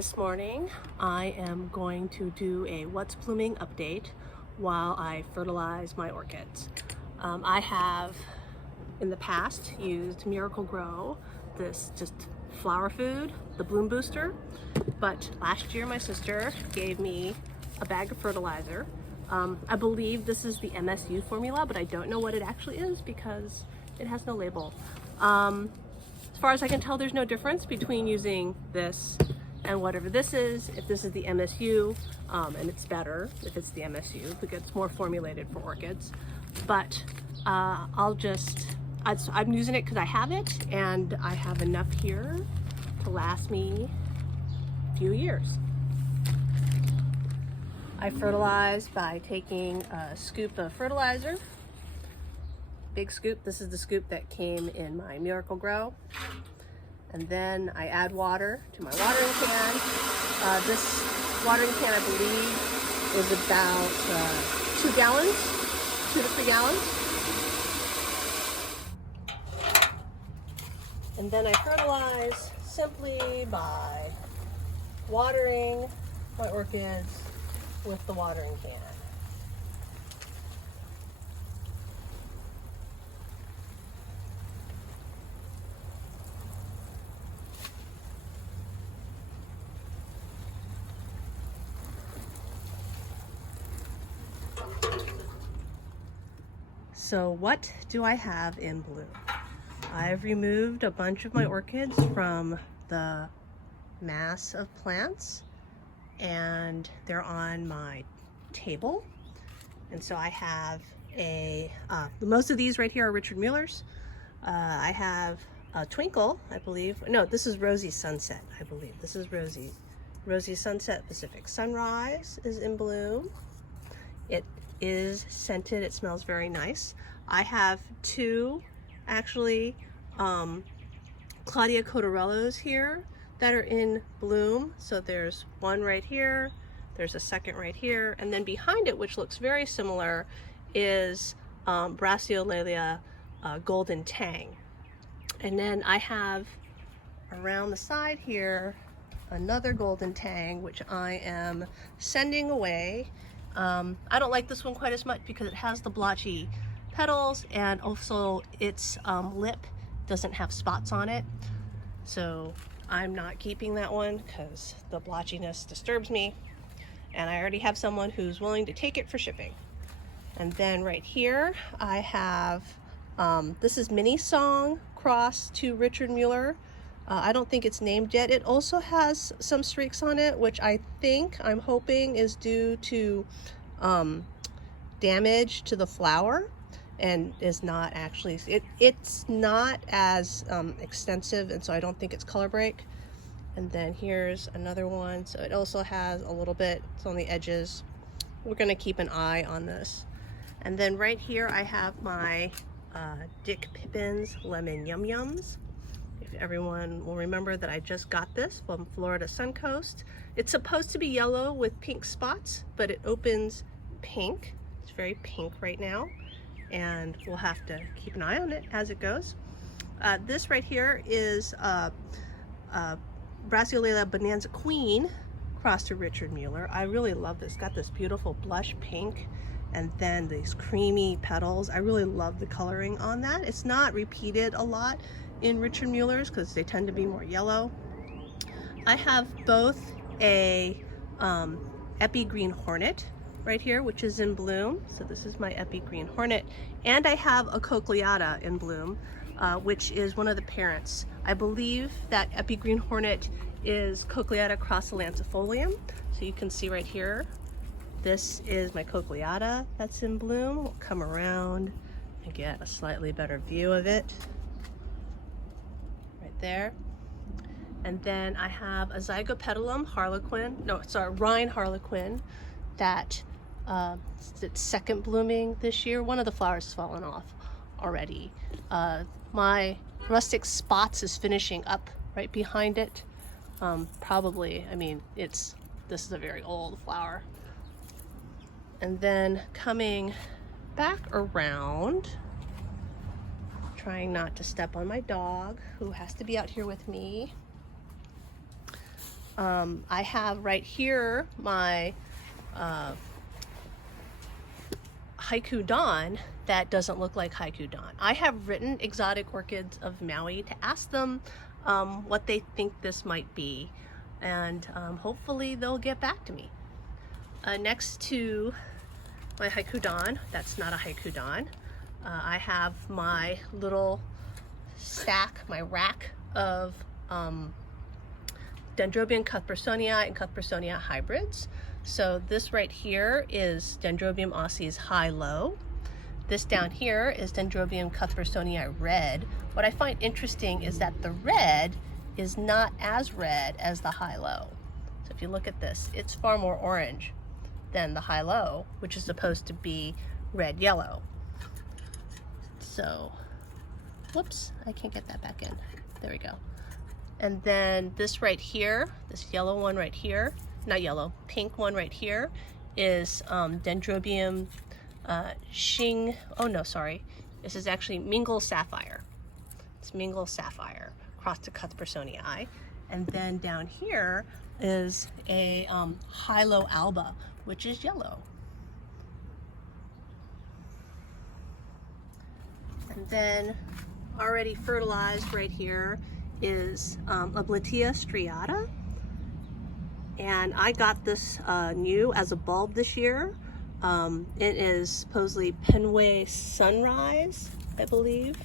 This morning I am going to do a what's blooming update while I fertilize my orchids. I have in the past used Miracle-Gro, this just flower food, the bloom booster, but last year my sister gave me a bag of fertilizer. I believe this is the MSU formula, but I don't know what it actually is because it has no label. As far as I can tell, there's no difference between using this and whatever this is. If this is the MSU, and it's better if it's the MSU because it's more formulated for orchids. But I'm using it because I have it, and I have enough here to last me a few years. I fertilize by taking a scoop of fertilizer, big scoop. This is the scoop that came in my Miracle-Gro. And then I add water to my watering can. This watering can, I believe, is about 2 gallons, 2 to 3 gallons. And then I fertilize simply by watering my orchids with the watering can. So what do I have in bloom? I've removed a bunch of my orchids from the mass of plants, and they're on my table. And so I have most of these right here are Richard Muller's. I have a Twinkle, I believe. No, this is Rosy Sunset, I believe. This is Rosy Sunset Pacific Sunrise is in bloom. It is scented, it smells very nice. I have 2 actually Claudia Cotorellos here that are in bloom. So there's one right here, there's a second right here, and then behind it, which looks very similar, is Bracciolalia Golden Tang. And then I have around the side here another Golden Tang, which I am sending away. I don't like this one quite as much because it has the blotchy petals, and also its lip doesn't have spots on it. So I'm not keeping that one because the blotchiness disturbs me, and I already have someone who's willing to take it for shipping. And then right here I have, this is Mini Song Cross to Richard Muller. I don't think it's named yet. It also has some streaks on it, which I'm hoping is due to damage to the flower, and is not actually, it's not as extensive, and so I don't think it's color break. And then here's another one. So it also has a little bit, it's on the edges. We're gonna keep an eye on this. And then right here I have my Dick Pippin's Lemon Yum Yums. Everyone will remember that I just got this from Florida Suncoast. It's supposed to be yellow with pink spots, but it opens pink. It's very pink right now, and we'll have to keep an eye on it as it goes. This right here is Bracciolalia Bonanza Queen crossed to Richard Muller. I really love this. Got this beautiful blush pink and then these creamy petals. I really love the coloring on that. It's not repeated a lot in Richard Muller's because they tend to be more yellow. I have both a Epi Green Hornet right here, which is in bloom. So this is my Epi Green Hornet, and I have a Cochleata in bloom, which is one of the parents. I believe that Epi Green Hornet is Cochleata crosslancifolium. So you can see right here, this is my Cochleata that's in bloom. We'll come around and get a slightly better view of it. There. And then I have a Zygopetalum Harlequin, Rhine Harlequin, that it's second blooming this year. One of the flowers has fallen off already. My Rustic Spots is finishing up right behind it. Probably, I mean, this is a very old flower. And then coming back around, trying not to step on my dog, who has to be out here with me. I have right here my Haiku Dawn that doesn't look like Haiku Dawn. I have written Exotic Orchids of Maui to ask them what they think this might be, and hopefully they'll get back to me. Next to my Haiku Dawn, that's not a Haiku Dawn, I have my little stack, my rack of Dendrobium Cuthbertsonia and Cuthbertsonia hybrids. So this right here is Dendrobium Aussies high-low. This down here is Dendrobium Cuthbertsonia red. What I find interesting is that the red is not as red as the high-low. So if you look at this, it's far more orange than the high-low, which is supposed to be red-yellow. So, whoops, I can't get that back in. There we go. And then this right here, this yellow one right here, not yellow, pink one right here is Dendrobium this is actually Mingle Sapphire. It's Mingle Sapphire crossed to Cuthbertsonii. And then down here is a high-low alba, which is yellow. And then already fertilized right here is Ablatia Striata. And I got this new as a bulb this year. It is supposedly Penway Sunrise, I believe.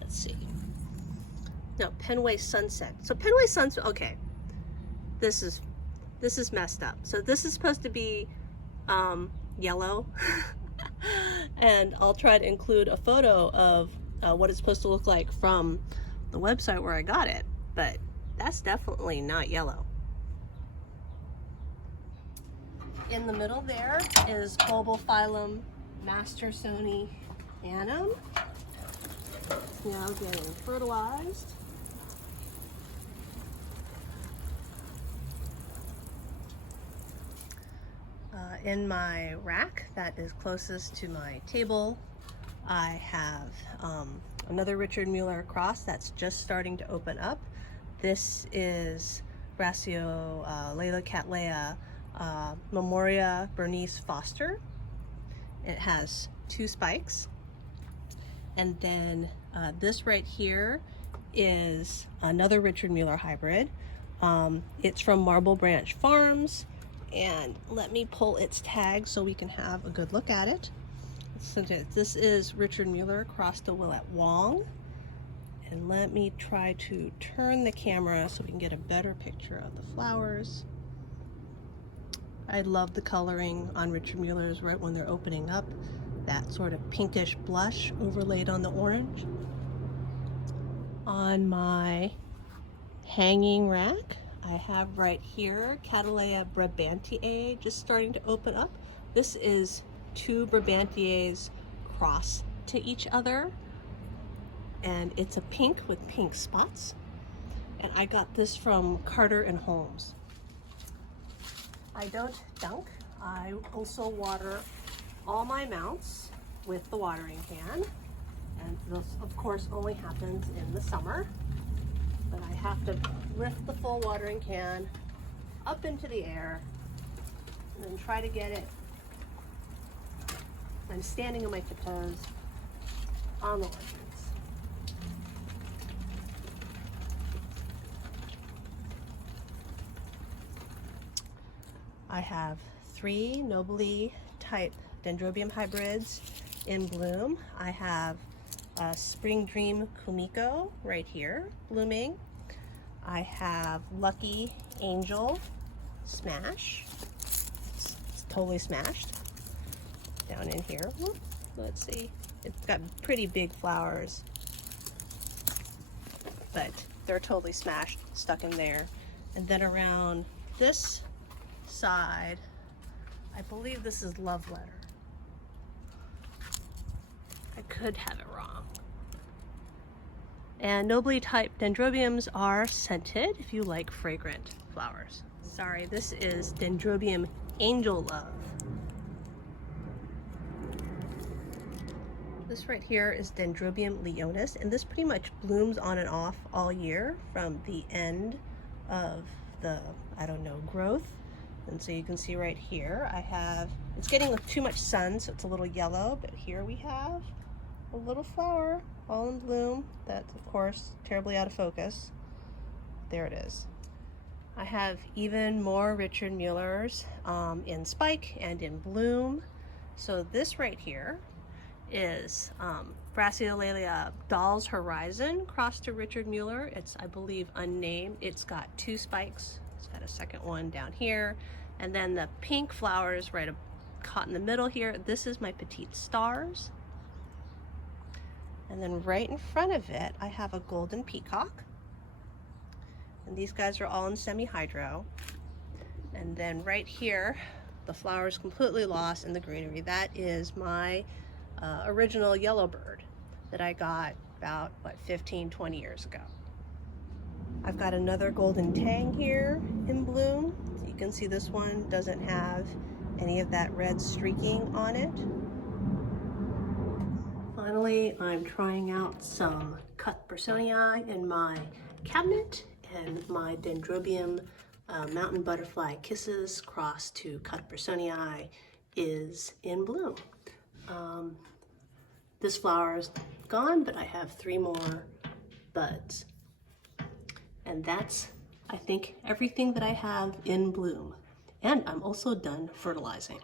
Let's see. No, Penway Sunset. So Penway Sunset, okay. This is messed up. So this is supposed to be yellow. And I'll try to include a photo of what it's supposed to look like from the website where I got it, but that's definitely not yellow. In the middle there is Bulbophyllum Mastersoni annum. It's now getting fertilized. In my rack that is closest to my table, I have another Richard Mueller cross that's just starting to open up. This is Braccio Cattleya Memoria Bernice Foster. It has 2 spikes. And then this right here is another Richard Mueller hybrid. It's from Marble Branch Farms. And let me pull its tag so we can have a good look at it. So this is Richard Mueller crossed to Willette Wong. And let me try to turn the camera so we can get a better picture of the flowers. I love the coloring on Richard Mueller's right when they're opening up. That sort of pinkish blush overlaid on the orange. On my hanging rack, I have right here Cattleya Brabantiae just starting to open up. This is 2 Brabantiaes crossed to each other, and it's a pink with pink spots. And I got this from Carter and Holmes. I don't dunk. I also water all my mounts with the watering can, and this of course only happens in the summer. But I have to lift the full watering can up into the air and then try to get it. I'm standing on my tiptoes on the orchids. I have 3 nobly type Dendrobium hybrids in bloom. I have Spring Dream Kumiko right here blooming. I have Lucky Angel Smash. It's totally smashed down in here. Whoop, let's see. It's got pretty big flowers, but they're totally smashed, stuck in there. And then around this side, I believe this is Love Letter. I could have it wrong. And nobly typed dendrobiums are scented if you like fragrant flowers. Sorry, this is Dendrobium Angel Love. This right here is Dendrobium Leonis, and this pretty much blooms on and off all year from the end of the, I don't know, growth. And so you can see right here, I have, it's getting too much sun, so it's a little yellow, but here we have a little flower all in bloom. That's, of course, terribly out of focus. There it is. I have even more Richard Muller's in spike and in bloom. So this right here is Brassiolelia Dahl's Horizon crossed to Richard Muller. It's, I believe, unnamed. It's got 2 spikes. It's got a second one down here. And then the pink flowers right caught in the middle here. This is my Petite Stars. And then right in front of it, I have a golden peacock. And these guys are all in semi-hydro. And then right here, the flower is completely lost in the greenery. That is my original yellowbird that I got about, what, 15, 20 years ago. I've got another golden tang here in bloom. So you can see this one doesn't have any of that red streaking on it. Finally, I'm trying out some Cutthroat in my cabinet, and my Dendrobium Mountain Butterfly Kisses crossed to Cutthroat is in bloom. This flower is gone, but I have 3 more buds. And that's, I think, everything that I have in bloom. And I'm also done fertilizing.